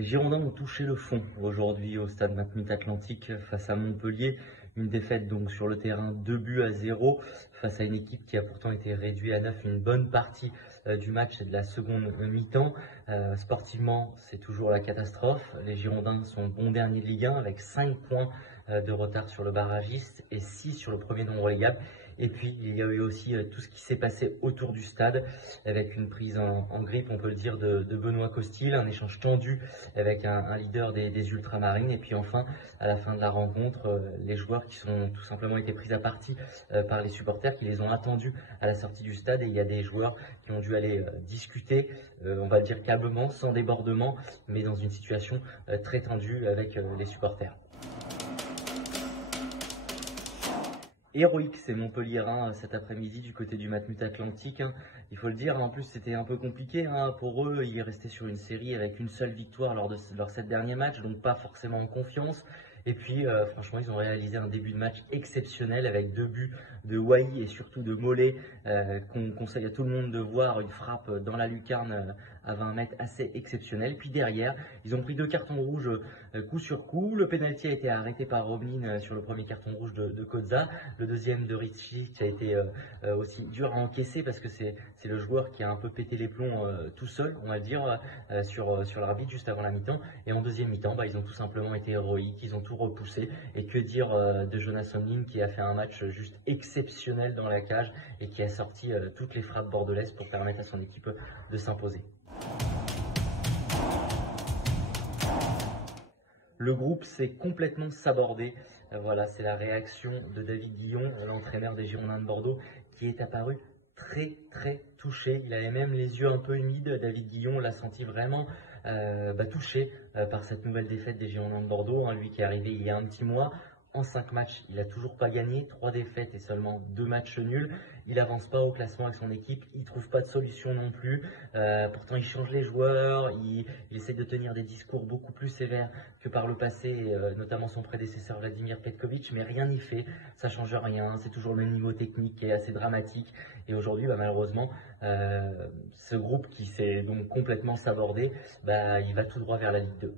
Les Girondins ont touché le fond aujourd'hui au stade Matmut-Atlantique face à Montpellier. Une défaite donc sur le terrain, 2 buts à 0 face à une équipe qui a pourtant été réduite à 9 une bonne partie du match et de la seconde mi-temps. Sportivement, c'est toujours la catastrophe. Les Girondins sont bons derniers de Ligue 1 avec 5 points de retard sur le barragiste et 6 sur le premier non relégable. Et puis, il y a eu aussi tout ce qui s'est passé autour du stade, avec une prise en grippe, on peut le dire, de Benoît Costil, un échange tendu avec un leader des Ultramarines. Et puis enfin, à la fin de la rencontre, les joueurs qui sont tout simplement été pris à partie par les supporters, qui les ont attendus à la sortie du stade. Et il y a des joueurs qui ont dû aller discuter, on va le dire calmement, sans débordement, mais dans une situation très tendue avec les supporters. Héroïque, c'est Montpelliérain cet après-midi du côté du Matmut-Atlantique. Il faut le dire, en plus c'était un peu compliqué pour eux. Ils restaient sur une série avec une seule victoire lors de leurs 7 derniers matchs, donc pas forcément en confiance. Et puis franchement, ils ont réalisé un début de match exceptionnel avec 2 buts de Wai et surtout de Mollet, qu'on conseille à tout le monde de voir, une frappe dans la lucarne à 20 mètres assez exceptionnelle. Puis derrière, ils ont pris 2 cartons rouges coup sur coup. Le pénalty a été arrêté par Robin sur le premier carton rouge de Kozza. Le deuxième de Richie a été aussi dur à encaisser parce que c'est le joueur qui a un peu pété les plombs tout seul, on va dire, sur l'arbitre juste avant la mi-temps. Et en deuxième mi-temps, ils ont tout simplement été héroïques, ils ont tout repoussé. Et que dire de Jonas Omlin qui a fait un match juste exceptionnel dans la cage et qui a sorti toutes les frappes bordelaises pour permettre à son équipe de s'imposer. Le groupe s'est complètement sabordé. Voilà, c'est la réaction de David Guillon, l'entraîneur des Girondins de Bordeaux, qui est apparu très touché. Il avait même les yeux un peu humides. David Guillon l'a senti vraiment touché par cette nouvelle défaite des Girondins de Bordeaux, lui qui est arrivé il y a un petit mois. En 5 matchs, il n'a toujours pas gagné, 3 défaites et seulement 2 matchs nuls. Il n'avance pas au classement avec son équipe, il ne trouve pas de solution non plus. Pourtant, il change les joueurs, il essaie de tenir des discours beaucoup plus sévères que par le passé, notamment son prédécesseur Vladimir Petkovic, mais rien n'y fait, ça ne change rien, c'est toujours le niveau technique qui est assez dramatique. Et aujourd'hui, malheureusement, ce groupe qui s'est donc complètement sabordé, il va tout droit vers la Ligue 2.